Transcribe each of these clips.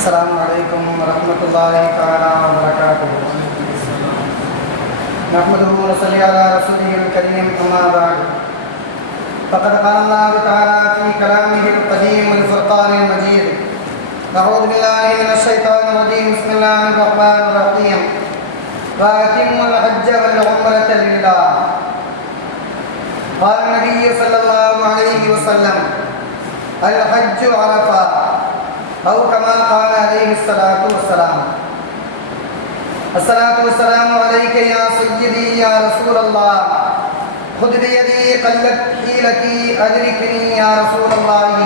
السلام عليكم ورحمة الله تعالى وبركاته نحمده ونصلي على رسوله الكريم أما بعد فقد قال الله تعالى في كلامه القديم والفرقان المجيد أعوذ بالله من الشيطان الرجيم بسم الله الرحمن الرحيم وأتموا الحج والعمرة لله قال النبي صلى الله عليه وسلم الحج عرفة أو كما قال عليه الصلاة والسلام الصلاة والسلام عليك يا سيدي يا رسول الله خذ بيدي قلت حيلتي أدركني يا رسول الله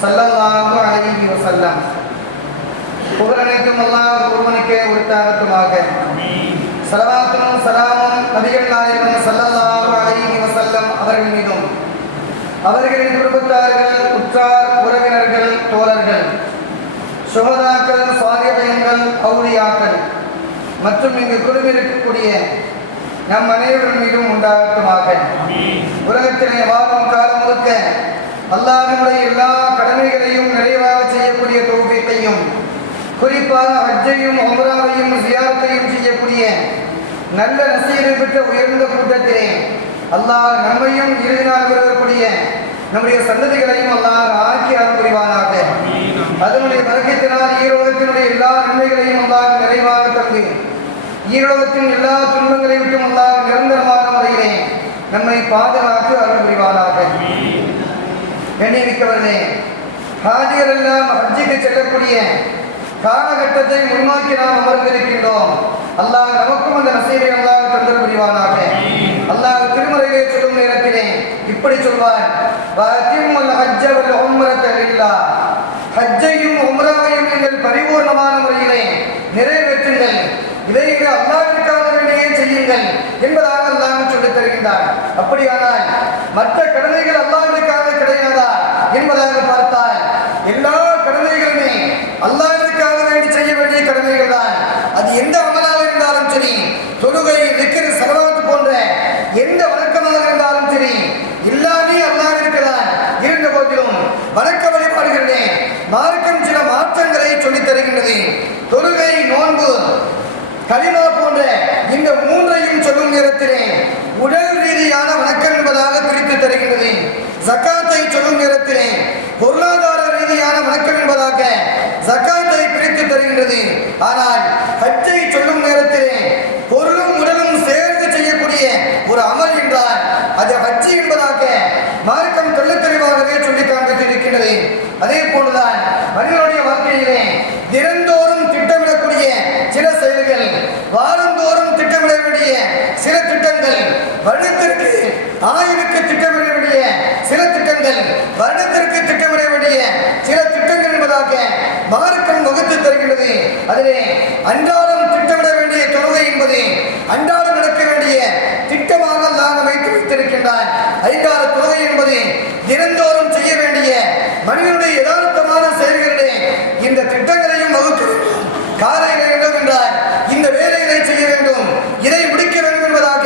صلى الله عليه وسلم புகழனைக்கும் அல்லாஹ் ஒருவனுக்கே உரித்தாகட்டுமாக சலவாத்தும் சலாமும் நபிகள் நாயகம் சல்லல்லாஹு அலைஹி வஸல்லம் அவர்கள் மீதும் அவர்களின் குடும்பத்தார்கள் உற்றார் உறவினர்கள் தோழர்கள் சுகதாக்கள் சுவாரியங்கள் கௌரியாக்கள் மற்றும் இங்கு குழுவிருக்கக்கூடிய நம் அனைவரும் மீதும் உண்டாகட்டுமாக. உலகத்திலே வாழும் காலம் முழுக்க அல்லாஹனுடைய எல்லா கடமைகளையும் நிறைவாக செய்யக்கூடிய தௌஃபீக்கையும் குறிப்பாக ஹஜ்ஜையும் அமராவையும் ஜியாரத்தையும் செய்யக்கூடிய நல்ல நசீரை பெற்ற உயர்ந்த கூட்டத்திலே அல்லாஹ் நம்மையும் இறுதி நாள் வரக்கூடிய நம்முடைய சந்ததிகளையும் அல்லாஹ் ஆக்கி அருள் புரிவானாக அதனுடைய வழக்கத்தினால் ஈரோகத்தினுடைய எல்லா நன்மைகளையும் அல்லாஹ் நிறைவாக தந்து ஈரோகத்தின் எல்லா துன்பங்களை விட்டும் அல்லாஹ் நிரந்தரமான முறையிலே நம்மை பாதுகாத்து அருள் புரிவானாக. கண்ணியமிக்கவர்களே ஹாஜிகள் எல்லாம் ஹஜ்ஜிக்கு செல்லக்கூடிய காலகட்டத்தை முன்னோக்கி நாம் அமர்ந்திருக்கின்றோம். அல்லாஹ் நமக்கும் அந்த நசீவை அல்லாஹ் தந்தர் புரிவானாக. அல்லாஹ் திருமறையிலே சொல்லும் நேரத்திலே இப்படி சொல்வார் வஅத்திம்முல் ஹஜ்ஜ வல்ல உம்ரத லில்லாஹ். ஹஜ்ஜையும் உம்ராவையும் நீங்கள் பரிபூர்ணமான முறையிலே நிறைவேற்றுங்கள். இவைகளை அல்லாஹ்விற்காக வேண்டியே செய்யுங்கள் என்பதாக அல்லாஹ் சொல்லித் தருகின்றார் அப்படியானால் மற்ற கடமைகள் அல்லாவிற்காக கிடையாதா என்பதாக பார்த்தால் எல்லா கடமைகளுமே அல்லாவிற்காக வேண்டி செய்ய வேண்டிய கடமைகள் தான். அது எந்த அமலாக இருந்தாலும் சரி தொழுகை விக்கிர செலவாத்து போன்ற எந்த வணக்கமாக இருந்தாலும் சரி எல்லாமே அல்லாஹ்விற்கு தான் இருந்த போதிலும் வணக்க வழிபாடுகளிலே மார்க்கம் சில மாற்றங்களை சொல்லித் தருகின்றது தொழுகை நோன்பு கலிமா போன்ற இந்த மூன்றையும் சொல்லும் நேரத்திலே உடல் ரீதியான வணக்கம் என்பதாக பிரித்து தருகின்றது. ஜக்காத்தை சொல்லும் நேரத்திலே பொருளாதார ரீதியான வணக்கம் என்பதாக ஜக்காத்தை பிரித்து தருகின்றது. ஆனால் ஹஜ்ஜை சொல்லும் நேரத்திலே பொருளும் உடலும் சேர்ந்து செய்யக்கூடிய ஒரு அமல் என்றால் அது ஹஜ்ஜி என்பதாக மார்க்கம் தெள்ளத் தெளிவாகவே சொல்லி காண்பித்து இருக்கின்றது. அதே போல மனிதனுடைய வாழ்க்கையிலே தினந்தோறும் திட்டமிடக்கூடிய சில செயல்கள் வாரந்தோறும் திட்டமிட வேண்டிய சில திட்டங்கள் வருடத்திற்கு ஆயுளுக்கு திட்டமிட வேண்டிய சில திட்டங்கள் வருடத்திற்கு திட்டமிட வேண்டிய சில திட்டங்கள் என்பதாக மார்க்கம் வகுத்து தருகின்றது அதிலே அன்றாடம் திட்டமிட வேண்டிய தொழுகை என்பது அன்றாடம் நடக்க வேண்டிய திட்டமாக நான் வைத்து வைத்திருக்கின்றான் ஐந்தார தொழுகை என்பது தினந்தோறும் செய்ய வேண்டிய மனிதனுடைய யதார்த்தமான செயல்களிலே இந்த திட்டங்களையும் வகுக்க வேண்டும். காலையில் வேண்டும் என்றால் இந்த வேலைகளை செய்ய வேண்டும். இதை முடிக்க வேண்டும் என்பதாக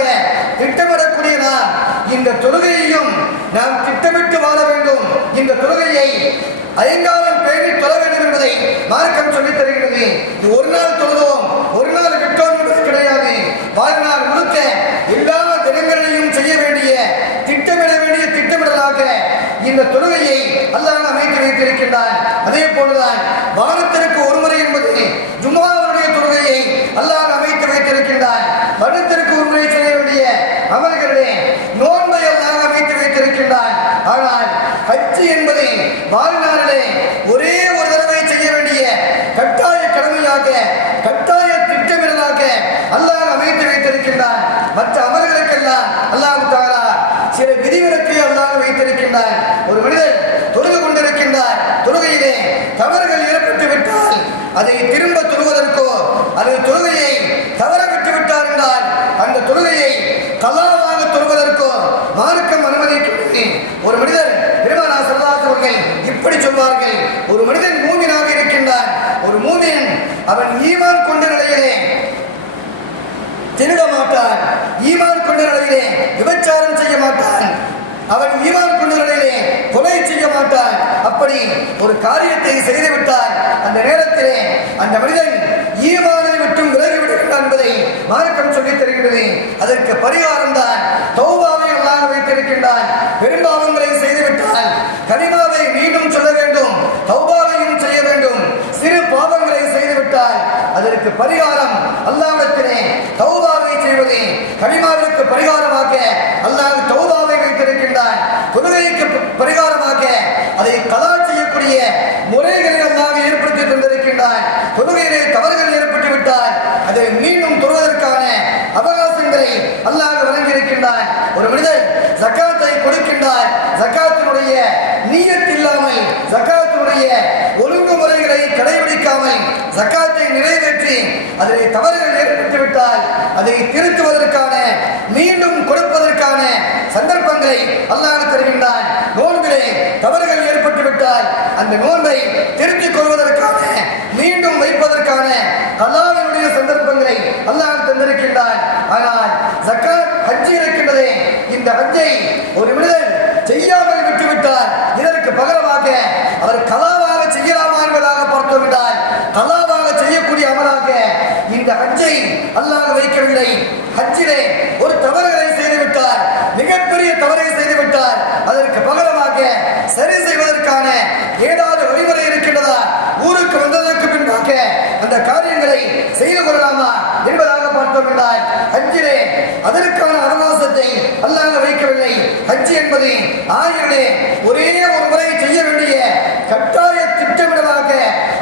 திட்டமிடக்கூடிய நான் இந்த தொழுகையையும் நாம் திட்டமிட்டு வாழ வேண்டும். இந்த தொழுகையை ஐந்தாறு பேணி தொழ வேண்டும் என்பதை மார்க்கம் சொல்லி தருகிறது. இது ஒரு நாள் தொழுதோம். ஒரு நாள் விட்டோம் என்பது கிடையாது. வாழ்நாள் முழுக்க எல்லா தினங்களையும் செய்ய வேண்டிய திட்டமிட வேண்டிய திட்டமிடலாக இந்த தொழுகையை அல்லாஹ் அமைத்து வைத்திருக்கின்றான். அதே போலதான் வாரத்திற்கு ஒரு முறை என்பது ஜும்மாவுடைய தொழுகையை அல்லாஹ் அமைத்து வைத்திருக்கின்றான் வருடத்திற்கு ஒரு முறை செய்ய வேண்டிய அமல்களே நோன்பை அல்லாஹ் அமைத்து வைத்திருக்கின்றான் ஆனால் ஹஜ்ஜி என்பது வாழ்நாளிலே ஒரே ஒரு தடவை செய்ய வேண்டிய கட்டாய கடமையாக கட்டாய திட்டமிடலாக அல்லாஹ் அமைத்து வைத்திருக்கின்றான் மற்ற அமல்களுக்கெல்லாம் அல்லாஹ் தாலா சில விதிவிலக்கை அல்லாஹ் வைத்திருக்கின்றான் ஒரு மனிதர் தொழுது கொண்டிருக்கின்றார் தொழுகையிலே தவறுகள் ஏற்பட்டு விட்டால் அதை திரும்ப தொழுவதற்கோ அல்லது தொழுகையை தவற விட்டு விட்டார் என்றால் அந்த தொழுகையை கலாவாக தொழுவதற்கோ மார்க்கம் அனுமதிக்கிறது ஒரு மனிதர் பெருமானா சொல்லாத அவர்கள் இப்படி சொல்வார்கள் ஒரு மனிதன் மூமினாக இருக்கின்றான் ஒரு மூமின் அவன் ஈமான் கொண்ட நிலையிலே. திருட மாட்டான். ஈமான் கொண்ட நிலையிலே விபச்சாரம் செய்ய மாட்டான். அவன் ஈமான் கொண்ட நிலையிலே கொலை செய்ய மாட்டான். அப்படி ஒரு காரியத்தை செய்து விட்டால் அந்த நேரத்திலே அந்த மனிதன் ஈமானை விட்டும் விலகி விடுகிறான் என்பதை மார்க்கம் சொல்லித் தருகிறது. அதற்கு பரிகாரம் தான் தௌபாவை அல்லாஹ் வைத்திருக்கின்றான். பெரும்பாலும் செய்துவிட்டால் கனிமாவை மீண்டும் சொல்ல வேண்டும் தௌபாவையும் செய்ய வேண்டும் சிறு பாவங்களை செய்துவிட்டால் அதற்கு பரிகாரம் அல்லாவிடத்திலே தௌபாவை செய்வதே கனிமாவிற்கு பரிகாரமாக அல்லாஹ் தௌபாவை வைத்திருக்கின்றார் தொழுகைக்கு பரிகாரமாக அதை கலா செய்யக்கூடிய முறைகளை அல்லாஹ் ஏற்படுத்தி தந்திருக்கின்றார் தொழுகையிலே தவறுகள் ஏற்பட்டு விட்டால் அதை மீண்டும் தொழுவதற்கான அவகாசங்களை அல்லாஹ் வழங்கியிருக்கின்றார் ஒரு மனிதர் ஜக்காத்தை கொடுக்கின்றார் ஜக்காத்தினுடைய நீயத் இல்லாமல் ஜக்காத்தினுடைய ஒழுங்குமுறைகளை கடைபிடிக்காமல் சக்காத்து அதில் தவறுகள் ஏற்பட்டுவிட்டால் அதை திருத்துவதற்கான மீண்டும் கொடுப்பதற்கான சந்தர்ப்பங்களை அல்லாஹ் தருகின்றான். நோன்பிலே தவறுகள் ஏற்பட்டுவிட்டால் அந்த நோன்பை திருத்திக் கொள்வதற்கான மீண்டும் வைப்பதற்கான கலாவினுடைய சந்தர்ப்பங்களை அல்லாஹ் தந்திருக்கின்றான். ஆனால் ஜக்காத் ஹஜ் இருக்கின்றதே இந்த ஹஜ்ஜை ஒரு விடுதலை செய்யாமல் விட்டுவிட்டார் இதற்கு பகரமாக அவர் கலாவாக செய்யலாமா என்பதாக பார்த்தோம் என்றால் கலாவாக செய்யக்கூடிய அமலாக இந்த ஹஜ்ஜை அல்லாஹ் வைக்கவில்லை. ஹஜ்ஜிலே ஒரு தவறுகளை செய்துவிட்டார். மிகப்பெரிய தவறை செய்துவிட்டார். அதற்கு பகலமாக சரி செய்வதற்கான ஏதாவது வழிமுறை இருக்கின்றதா? ஊருக்கு வந்ததற்கு பின்பாக அந்த காரியங்களை செய்து கொள்ளலாமா என்பதாக பார்த்தோம் என்றால் ஹஜ்ஜிலே அதற்கான அவகாசத்தை அல்லாஹ் வைக்கவில்லை. ஹஜ் என்பது ஆயிரே ஒரே ஒரு முறை செய்ய வேண்டிய கட்டாய திட்டமிடலாக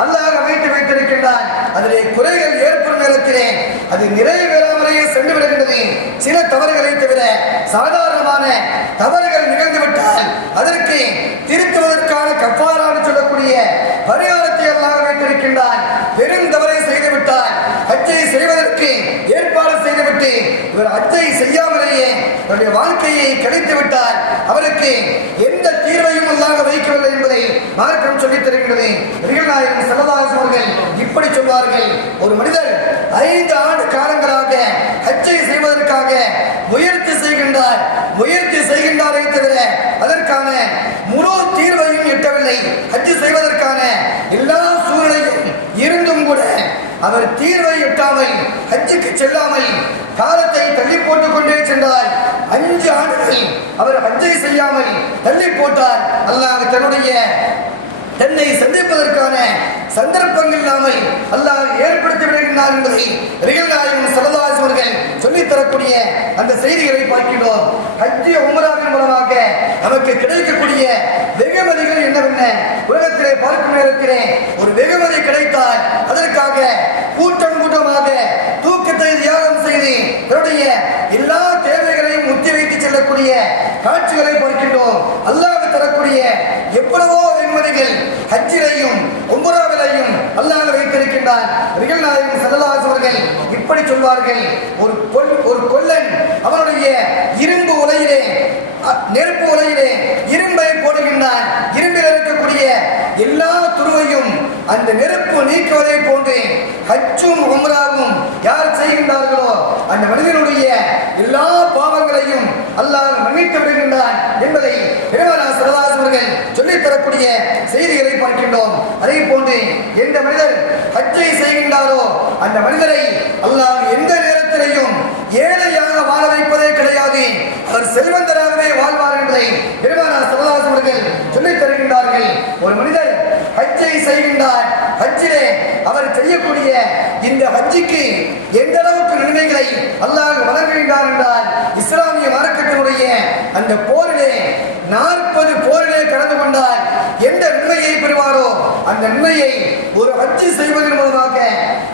அல்லாஹ் வைத்து வைத்திருக்கின்றான். அதிலே குறைகள் ஏற்படும் நேரத்திலே அது நிறைவேறாமலேயே சென்று விடுகின்றது. சில தவறுகளை தவிர சாதாரணமான தவறுகள் நிகழ்ந்துவிட்டால் அதற்கு திருத்துவதற்கான கப்பாரான சொல்லக்கூடிய பரிகாரத்தை எல்லாம் வைத்திருக்கின்றார் பெரும் தவறை செய்துவிட்டால் அச்சை செய்வதற்கு ஏற்பாடு செய்துவிட்டு இவர் அச்சை செய்யாமலேயே தன்னுடைய வாழ்க்கையை கழித்து விட்டார் அவருக்கு எந்த தீர்வையும் அல்லாஹ் வைக்கவில்லை என்பதை மார்க்கம் சொல்லித் தருகின்றது. நபிகள் நாயகம் அவர்கள் இப்படி சொல்வார்கள். ஒரு மனிதர் ஐந்து ஆண்டு காலங்களாக ஹச்சை செய்வதற்காக முயற்சி செய்கின்றார். முயற்சி செய்கின்றாரே தவிர அதற்கான முழு தீர்வையும் எட்டவில்லை. ஹஜ் செய்வதற்கான எல்லா சூழ்நிலையும் இருந்தும் கூட அவர் தீர்வை எட்டாமல் ஹஜ்ஜுக்கு செல்லாமல் காலத்தை தள்ளி போட்டுக் கொண்டே சென்றார். அஞ்சு ஆண்டுகள் அவர் ஹஜ்ஜை செய்யாமல் தள்ளி போட்டார். அல்லாஹ் தன்னுடைய தன்னை சந்திப்பதற்கான சந்தர்ப்பங்கள் இல்லாமல் அல்லாஹ் ஏற்படுத்தி விடுகின்றார் என்பதை ரியல் நாயகம் சல்லல்லாஹு அவர்கள் சொல்லித் தரக்கூடிய அந்த செய்திகளை பார்க்கின்றோம். ஹஜ்ஜிய உமராவின் மூலமாக நமக்கு கிடைக்கக்கூடிய வெகுமதிகள் என்னவென்ன? உலகத்திலே பார்க்கும் நேரத்திலே ஒரு வெகுமதி கிடைத்தால் அதற்காக கூட்டம் கூட்டமாக தூக்கத்தை தியானம் செய்து தன்னுடைய எல்லா தேவைகளையும் ஒத்தி வைத்து செல்லக்கூடிய காட்சிகளை பார்க்கின்றோம். அல்லாஹ் தரக்கூடிய ஹஜ்ஜிலையும் உம்ராவிலையும் அல்லாஹ் வைத்திருக்கின்றான். ரிகல் நாயகம் சல்லல்லாஹு அவர்கள் இப்படி சொல்வார்கள் ஒரு கொல் ஒரு கொல்லன் அவனுடைய இரும்பு உலையிலே நெருப்பு உலையிலே இரும்பை போடுகின்றான். இரும்பில் இருக்கக்கூடிய எல்லா துருவையும் அந்த நெருப்பு நீக்குவதை போன்று ஹச்சும் உம்ராவும் யார் செய்கின்றார்களோ அந்த மனிதனுடைய எல்லா பாவங்களும் அல்லாஹ் என்பதை பெருமானா சிவதாஸ் அவர்கள் சொல்லித் தரக்கூடிய செய்திகளை பார்க்கின்றோம். அதே போன்று எந்த மனிதர் ஹஜ்ஜை செய்கின்றாரோ அந்த மனிதரை அல்லாஹ் எந்த நேரத்திலையும் ஏழையாக வாழ வைப்பதே கிடையாது. அவர் செல்வந்தராகவே வாழ்வார் என்பதை பெருமானா சிவதாஸ் அவர்கள் சொல்லித் தருகின்றார்கள். ஒரு மனிதர் ஹஜ்ஜை செய்கின்றார். ஹஜ்ஜிலே அவர் செய்யக்கூடிய இந்த ஹஜ்ஜிக்கு எந்த அளவுக்கு நன்மைகளை அல்லாஹ் வழங்குகின்றார் என்றால் இஸ்லாமிய மார்க்கத்தினுடைய அந்த போரிலே நாற்பது போரிலே கலந்து கொண்டால் எந்த நன்மையை பெறுவாரோ அந்த நன்மையை ஒரு ஹஜ்ஜி செய்வதன் மூலமாக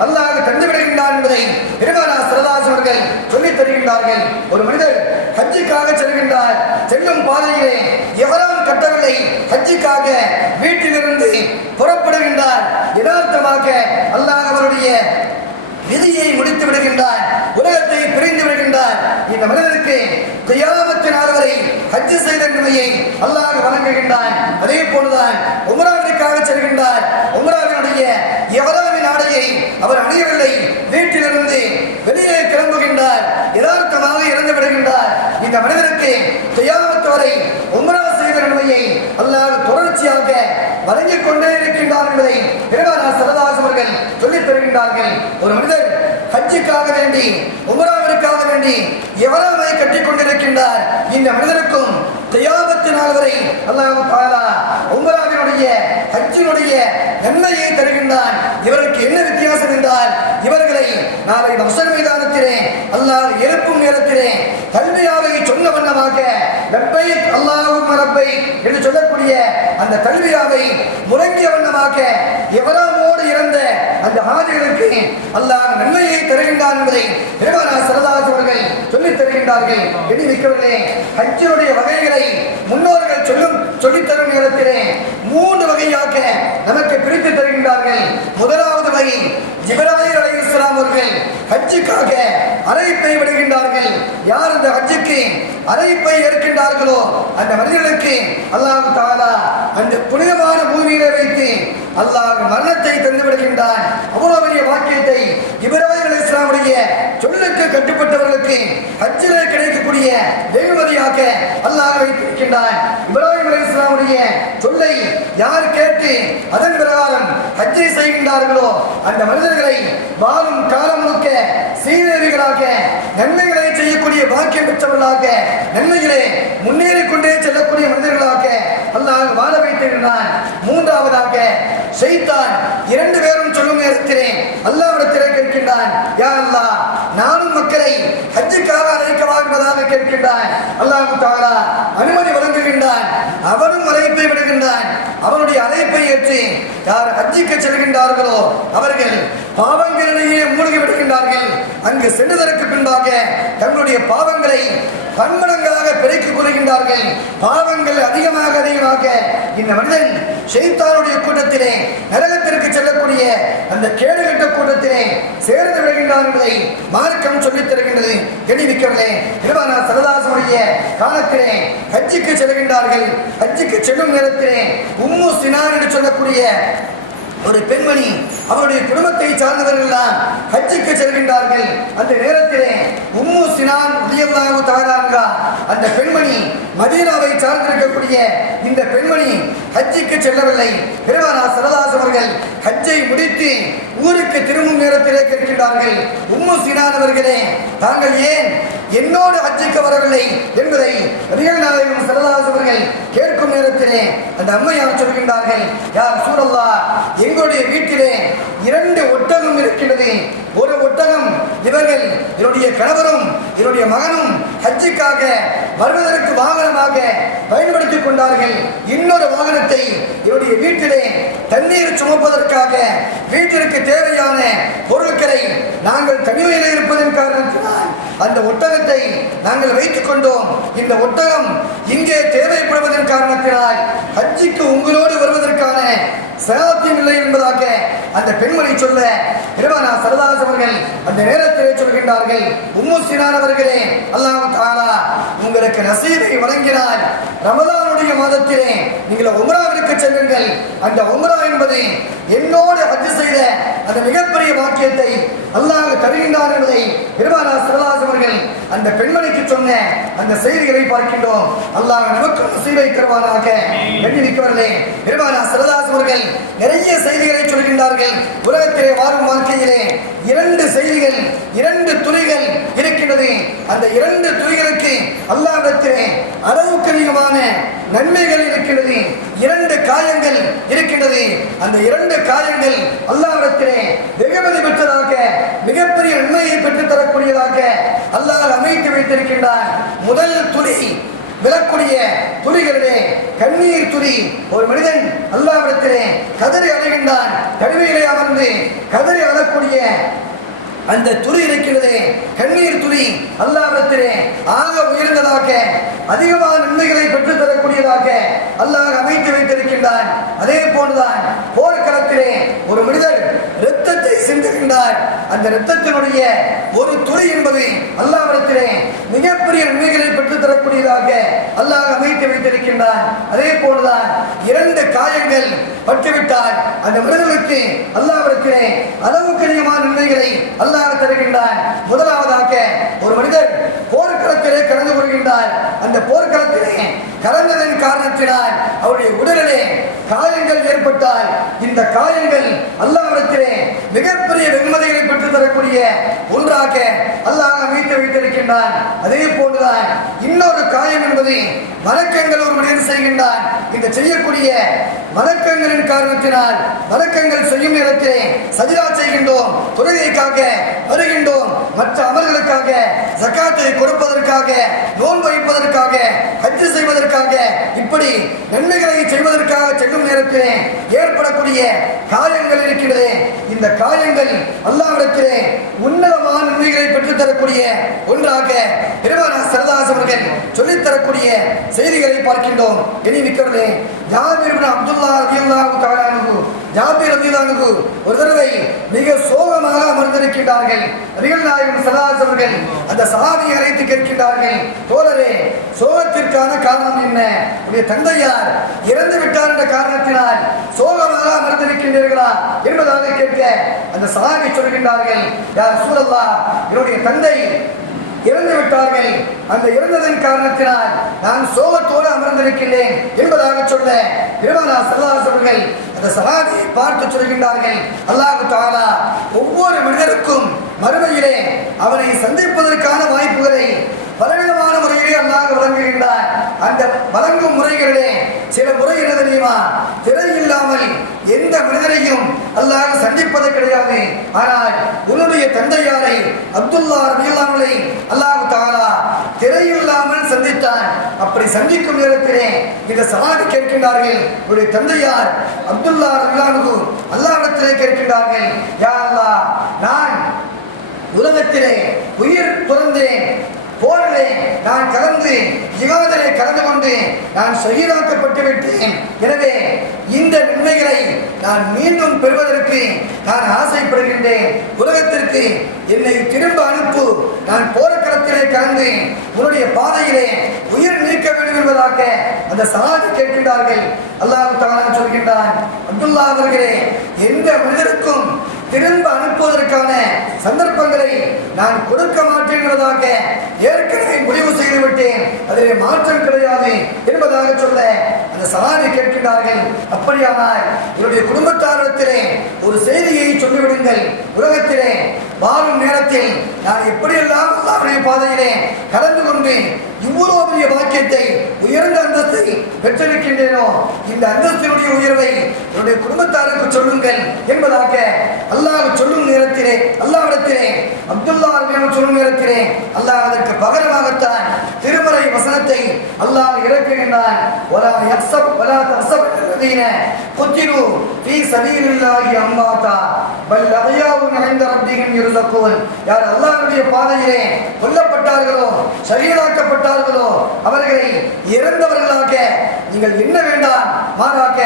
அல்லாஹ் தந்து விடுகின்றார் என்பதை பெருமானா சரதாஸ் அவர்கள் சொல்லித் தருகின்றார்கள். ஒரு மனிதர் ஹஜ்ஜிக்காக செல்கின்றார். செல்லும் பாதையிலே எவராம் கட்டவில்லை ஹஜ்ஜிக்காக வீட்டிலிருந்து புறப்படுகின்றார். யதார்த்தமாக அல்லாஹ் அவருடைய விதியை முடித்து விடுகின்றார். உலகத்தை செய்தார் இந்த மனிதருக்கு கியாமத்து நாள் வரை ஹஜ் செய்த நிலையை அல்லாஹ் வழங்குகின்றான் அதே போலதான் உமராவிற்காக செல்கின்றார். உமராவினுடைய எவராவின் ஆடையை அவர் அணியவில்லை. வீட்டிலிருந்து வெளியே கிளம்புகின்றார். யதார்த்தமாக இறந்து விடுகின்றார். இந்த மனிதருக்கு கியாமத்து வரை உம்ரா செய்த நிலையை அல்லாஹ் தொடர்ச்சியாக வழங்கிக் கொண்டே இருக்கின்றார் என்பதை பெருமானார் சரதாஸ் அவர்கள் சொல்லித் தருகின்றார்கள். ஒரு மனிதர் ஹஜ்ஜுக்காக வேண்டி உமராவிற்காக வேண்டி எவராமை கட்டிக் கொண்டிருக்கின்றார்? இந்த மனிதனுக்கும் தியாபத்து நாள் வரை அல்லாஹ் தாலா உமராவினுடைய ஹஜ்ஜினுடைய நன்மையை தருகின்றான். இவருக்கு என்ன வித்தியாசம் என்றால் இவர்களை நாளை மசர் மைதானத்திலே அல்லாஹ் எழுப்பும் நேரத்திலே கல்வியாவை சொன்ன வண்ணமாக வெப்பை அல்லாஹும் மரப்பை என்று சொல்லக்கூடிய அந்த கல்வியாவை முழங்கிய வண்ணமாக எவராமோடு இறந்த அந்த ஹாஜிகளுக்கு அல்லாஹ் நன்மையை தருகின்றான் என்பதை பெருமானா சரதாஸ் அவர்கள் சொல்லித் தருகின்றார்கள். எண்ணி மிக்கவர்களே ஹஜ்ஜினுடைய வகைகளை முன்னோர்கள் சொல்லும் சொல்லித்தரும் நேரத்திலே மூன்று வகையாக நமக்கு பிரித்து தருகின்றார்கள். முதலாவது வகை ஜிப்ராஹிம் இஸ்லாம் அவர்கள் ஹஜ்ஜுக்காக அழைப்பை விடுகின்றார்கள். யார் இந்த ஹஜ்ஜுக்கு அழைப்பை ஏற்கின்றார்களோ அந்த மனிதர்களுக்கு அல்லாஹ் தாலா அந்த புனிதமான பூமியிலே வைத்து அல்லாஹ் மரணத்தை தந்து விடுகின்றான் அவ்வளவு பெரிய வாக்கியத்தை இப்ராஹிம் இஸ்லாமுடைய சொல்லுக்கு கட்டுப்பட்டவர்களுக்கு ஹஜ்ஜிலே கிடைக்கக்கூடிய வெகுமதியாக அல்லாஹ் வைத்திருக்கின்றான். இப்ராஹிம் அலி இஸ்லாமுடைய சொல்லை யார் கேட்டு அதன் பிரகாரம் ஹஜ்ஜை செய்கின்றார்களோ அந்த மனிதர்களை வாழும் காலம் முழுக்க சீதேவிகளாக நன்மைகளை செய்யக்கூடிய பாக்கியம் பெற்றவர்களாக நன்மைகளே முன்னேறி கொண்டே செல்லக்கூடிய மனிதர்களாக அல்லாஹ் வாழ வைத்திருந்தான் மூன்றாவதாக செய்தான் இரண்டு பேரும் சொல்லும் நேரத்திலே அல்லாவிடத்திலே கேட்கின்றான் யா அல்லா நானும் மக்களை ஹஜ்ஜுக்காக அழைக்கவா என்பதாக கேட்கின்றான். அல்லாஹ் தாரா அனுமதி வழங்குகின்றான். அவனும் அழைப்பை விடுகின்றான். அவனுடைய அழைப்பை ஏற்று யார் ஹஜ்ஜுக்கு செல்கின்றார்களோ அவர்கள் பாவங்களிலேயே மூழ்கி விடுகின்றார்கள். அங்கு சென்றதற்கு பின்பாக தங்களுடைய பாவங்களை பன்மடங்காக பெருக்கிக் கொள்கின்றார்கள் பாவங்கள் அதிகமாக அதிகமாக இந்த மனிதன் ஷெய்தானுடைய கூட்டத்திலே நரகத்திற்கு செல்லக்கூடிய அந்த கேடுகட்ட கூட்டத்திலே சேர்ந்து விடுகின்றான் என்பதை மார்க்கம் சொல்லித் தருகின்றது. எண்ணிவிக்கவில்லை நிர்வாணா சரதாசனுடைய காலத்திலே ஹஜ்ஜிக்கு செல்கின்றார்கள். ஹஜ்ஜிக்கு செல்லும் நேரத்திலே உம்மு சினார் என்று சொல்லக்கூடிய ஒரு பெண்மணி அவருடைய குடும்பத்தை சார்ந்தவர்கள் எல்லாம் ஹஜ்ஜுக்கு செல்கின்றார்கள். அந்த நேரத்திலே உம் சினான் உதயல்லாஹு தாராங்கா அந்த பெண்மணி மதீனாவை சார்ந்திருக்கக்கூடிய இந்த பெண்மணி ஹஜ்ஜிக்கு செல்லவில்லை. பெருமானா சரதாஸ் அவர்கள் ஹஜ்ஜை முடித்து ஊருக்கு திரும்பும் நேரத்திலே கேட்கின்றார்கள் உம்மு சினான் அவர்களே தாங்கள் ஏன் என்னோடு ஹஜ்ஜிக்கு வரவில்லை? என்பதை ரியல்நாயகம் சரதாஸ் அவர்கள் கேட்கும் நேரத்திலே அந்த அம்மையார் சொல்கின்றார்கள் யார் சூழல்லா எங்களுடைய வீட்டிலே இரண்டு ஒட்டகம் இருக்கின்றது. ஒரு ஒட்டகம் இவர்கள் என்னுடைய கணவரும் என்னுடைய மகனும் ஹஜ்ஜுக்காக வருவதற்கு வாகனமாக பயன்படுத்திக் கொண்டார்கள். இன்னொரு வாகனத்தை என்னுடைய வீட்டிலே தண்ணீர் சுமப்பதற்காக வீட்டிற்கு தேவையான பொருட்களை நாங்கள் தனிமையில் இருப்பதன் காரணத்தினால் அந்த ஒட்டகத்தை நாங்கள் வைத்துக் கொண்டோம். இந்த ஒட்டகம் இங்கே தேவைப்படுவதன் காரணத்தினால் ஹஜ்ஜிக்கு உங்களோடு வருவதற்கான சாத்தியம் இல்லை என்பதாக அந்த பெண்மணி சொல்ல பெருமானா சரதாஸ் அவர்கள் அந்த நேரத்தில் சொல்கின்றார்கள் உம்மு சினான் அவர்களே அல்லாஹ் தாலா உங்களுக்கு நசீபை வழங்கினார். ரமதானுடைய மாதத்திலே நீங்கள் உம்ராவிற்கு செல்லுங்கள். அந்த உம்ரா என்பது என்னோடு ஹஜ் செய்த அந்த மிகப்பெரிய வாக்கியத்தை அல்லாஹ் தருகின்றார் என்பதை பெருமானா சிவலாஸ் அவர்கள் அந்த பெண்மணிக்கு சொன்ன அந்த செய்திகளை பார்க்கின்றோம். அல்லாஹ் நமக்கு நசீபை தருவானாக. எண்ணிருக்கவர்களே பெருமானா சிவலாஸ் அவர்கள் நிறைய செய்திகளை சொல்கின்றார்கள். உலகத்திலே வாழும் வாழ்க்கையிலே இரண்டு செய்திகள் இரண்டு துறைகள் இருக்கின்றது அந்த இரண்டு துறைகளுக்கு அல்லாவிடத்திலே அளவுக்கு அதிகமான நன்மைகள் இருக்கின்றது இரண்டு காயங்கள் இருக்கின்றது அந்த இரண்டு காயங்கள் அல்லாவிடத்திலே வெகுமதி பெற்றதாக மிகப்பெரிய நன்மையை பெற்றுத் தரக்கூடியதாக அல்லாஹ் அமைத்து வைத்திருக்கின்றான். முதல் துறை விழக்கூடிய துளிகளிலே கண்ணீர் துளி ஒரு மனிதன் அல்லாவிடத்திலே கதறி அடைகின்றான் கடுமையிலே அமர்ந்து கதறி அழக்கூடிய அந்த துளி இருக்கிறதே கண்ணீர் துளி அல்லாவிடத்திலே ஆக உயர்ந்ததாக அதிகமான நன்மைகளை பெற்றுத் தரக்கூடியதாக அல்லாஹ் அமைத்து வைத்திருக்கின்றான். அதே போன்றுதான் போர்க்களத்திலே ஒரு மனிதர் இரத்த சிந்துகின்றார் அந்த இரத்தத்தினுடைய ஒரு துளி என்பது அல்லாவிடத்திலே மிகப்பெரிய நன்மைகளை பெற்றுத் தரக்கூடியதாக அல்லாஹ் அமைத்து வைத்திருக்கின்றான் அதே போலதான் இரண்டு காயங்கள் பட்டுவிட்டால் அந்த மனிதர்களுக்கு அல்லாவிடத்திலே அளவுக்கு அதிகமான நன்மைகளை அல்லாஹ் தருகின்றான் முதலாவதாக ஒரு மனிதர் போர்க்களத்திலே கலந்து கொள்கின்றார். அந்த போர்க்களத்திலே கலந்ததன் காரணத்தினால் அவருடைய உடலிலே காயங்கள் ஏற்பட்டால் இந்த காயங்கள் அல்லாவிடத்திலே மிகப்பெரிய வெகுமதிகளை பெற்று தரக்கூடிய ஒன்றாக அல்லாஹ் அமைத்து வைத்திருக்கின்றான். அதே போன்றுதான் இன்னொரு காயம் என்பது வணக்கங்கள் ஒரு மனிதன் செய்கின்றான். இந்த செய்யக்கூடிய வணக்கங்களின் காரணத்தினால் வணக்கங்கள் செய்யும் நேரத்திலே சஜிதா செய்கின்றோம். தொழுகைக்காக வருகின்றோம். மற்ற அமல்களுக்காக ஜக்காத்தை கொடுப்பதற்காக நோன்பு வைப்பதற்காக ஹஜ்ஜு செய்வதற்காக இப்படி நன்மைகளை செய்வதற்காக செல்லும் நேரத்திலே ஏற்படக்கூடிய காயங்கள் இருக்கிறது இந்த காயங்கள் அல்லாவிடத்திலே உன்னதமான நன்மைகளை பெற்றுத்தரக்கூடிய ஒன்றாக பெருமான சரதாஸ் அவர்கள் தரக்கூடிய செய்திகளை பார்க்கின்றோம். இனி நிற்கிறதே ஜாபீர் அப்துல்லா ரலியல்லாஹு தஆலா அன்ஹு. ஜாபீர் ரலியல்லாஹு ஒரு தடவை மிக சோகமாக அமர்ந்திருக்கிறார்கள் நபிகள் நாயகம் சல்லல்லாஹு அவர்கள் அந்த சஹாபியை அழைத்து கேட்கிறார்கள் தோழரே சோகத்திற்கான காரணம் என்ன? உடைய தந்தையார் இறந்து விட்டார் என்ற காரணத்தினால் சோகமாக அமர்ந்திருக்கின்றீர்களா? என்பதாக கேட்க அந்த சஹாபி சொல்கின்றார்கள் யார் சூழல்லா என்னுடைய தந்தை இறந்து விட்டார்கள் அந்த இறந்ததன் காரணத்தினால் நான் சோகத்தோடு அமர்ந்திருக்கின்றேன் என்பதாக சொல்ல பெருமானா சல்லாஸ் அவர்கள் அந்த சகாதியை பார்த்து சொல்கின்றார்கள். அல்லாஹு தாலா ஒவ்வொரு மனிதருக்கும் மறுமையிலே அவனை சந்திப்பதற்கான வாய்ப்புகளை பலவிதமான முறையிலே அல்லாஹ் வழங்குகின்றார் அந்த வழங்கும் முறைகளிலே சில முறை என்ன தெரியுமா? திரை இல்லாமல் எந்த மனிதரையும் அல்லாஹ் சந்திப்பது கிடையாது. ஆனால் உன்னுடைய தந்தையாரை அப்துல்லா ரபியுல்லாமலை அல்லாஹ் தாலா திரையில்லாமல் சந்தித்தான். அப்படி சந்திக்கும் நேரத்திலே இந்த சமாதி கேட்கின்றார்கள். உடைய தந்தையார் அப்துல்லா ரபியுல்லானு அல்லாஹிடத்திலே கேட்கின்றார்கள் யா அல்லா நான் உலகத்திலே உயிர் பிறந்தேன். போரிலே நான் கலந்து ஜிகாதிலே கலந்து கொண்டு நான் சகிதாக்கப்பட்டு விட்டேன் எனவே இந்த நன்மைகளை நான் மீண்டும் பெறுவதற்கு நான் ஆசைப்படுகின்றேன். உலகத்திற்கு என்னை திரும்ப அனுப்பு. நான் போர்க்களத்திலே கலந்து உன்னுடைய பாதையிலே உயிர் நீக்க வேண்டும் என்பதாக அந்த சகாதி கேட்கின்றார்கள். அல்லாஹ் தாலா சொல்கின்றான் அப்துல்லா அவர்களே எந்த மனிதருக்கும் திரும்ப அனுப்புவதற்கான சந்தர்ப்பங்களை நான் கொடுக்க மாட்டேங்கிறதாக ஏற்கனவே முடிவு செய்துவிட்டேன். அதில் அதிலே மாற்றம் கிடையாது என்பதாக சொல்ல அந்த சவாரி கேட்கின்றார்கள். அப்படியானால் என்னுடைய குடும்பத்தாரிடத்திலே ஒரு செய்தியை சொல்லிவிடுங்கள். உலகத்திலே வாழும் நேரத்தில் நான் எப்படியெல்லாம் அவருடைய பாதையிலே கலந்து கொண்டு இவ்வளோ பெரிய பாக்கியத்தை உயர்ந்த அந்தஸ்தை பெற்றிருக்கின்றேனோ இந்த அந்தஸ்தினுடைய உயர்வை என்னுடைய குடும்பத்தாருக்கு சொல்லுங்கள் என்பதாக அல்லாஹ் சொல்லும் நேரத்திலே அல்லாவிடத்திலே அப்துல்லா ரபியான சொல்லும் நேரத்திலே அல்லாஹ் அதற்கு பகரமாகத்தான் திருமலை வசனத்தை அல்லாஹ் இறக்குகின்றான். வலா யக்ஸப் வலா தக்ஸப் الذين قتلوا في سبيل الله أمواتا بل أحياء عند ربهم يرزقون யார் அல்லாஹ்வுடைய பாதையிலே கொல்லப்பட்டார்களோ சரீராக்கப்பட்டார்களோ அவர்களை இறந்தவர்களாக நீங்கள் என்ன வேண்டாம் மாறாக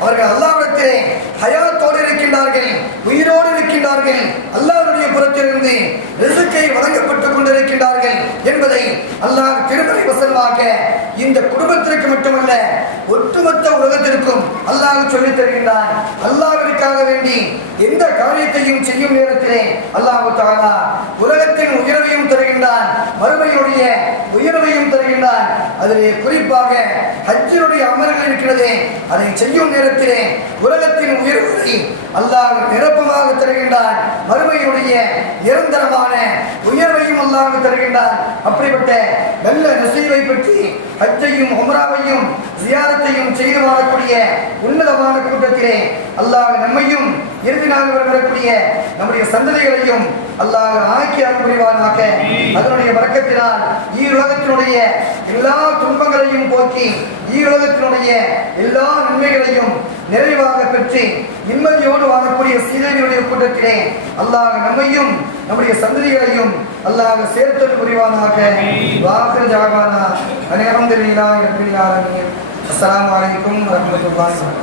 அவர்கள் அல்லாஹ்விடத்திலே ஹயாத்தோடு இருக்கின்றார்கள் உயிரோடு இருக்கின்றார்கள் அல்லாஹ்வுடைய புறத்திலிருந்து ரிசுக்கை வழங்கப்பட்டுக் கொண்டிருக்கின்றார்கள் என்பதை அல்லாஹ் திருமறை வசனமாக இந்த குடும்பத்திற்கு மட்டுமல்ல ஒட்டுமொத்த உலகத்திற்கும் அல்லாஹ் சொல்லித் தருகின்றான். அல்லாஹிற்காக வேண்டி எந்த காரியத்தையும் செய்யும் நேரத்திலே அல்லாஹ் தாலா உலகத்தின் உயர்வையும் தருகின்றான் மறுமையுடைய உயர்வையும் தருகின்றான். அதிலே குறிப்பாக ஹஜ்ஜினுடைய அமல்கள் இருக்கிறது அதை செய்யும் நேரத்திலே உலகத்தின் உயர்வுகளை அல்லாஹ் நிரப்பமாக தருகின்றான். மறுமையுடைய நிரந்தரமான உயர்வையும் அல்லாஹ் தருகின்றான். அப்படிப்பட்ட நல்ல நசீவை பற்றி ஹஜ்ஜையும் உமராவையும் ஜியாரத்தையும் செய்து வாழக்கூடிய உன்னதமான கூட்டத்திலே அல்லாஹ் நம்மையும் இறுதி நாள் வரக்கூடிய நம்முடைய சந்ததிகளையும் அல்லாஹ் ஆக்கி அருள் புரிவானாக. அதனுடைய வழக்கத்தினால் ஈருலகத்தினுடைய எல்லா துன்பங்களையும் போக்கி ஈருலகத்தினுடைய எல்லா நன்மைகளையும் நிறைவாக பெற்று நிம்மதியோடு வாழக்கூடிய சீதைகளுடைய கூட்டத்திலே அல்லாஹ் நம்மையும் நம்முடைய சந்ததிகளையும் அல்லாஹ் சேர்த்தல் புரிவானாக. வாக்கு ஜாகானா. அனைவரும் தெரிவிலா அஸ்லாம் வலைக்கும் வரஹ்மத்துல்லாஹி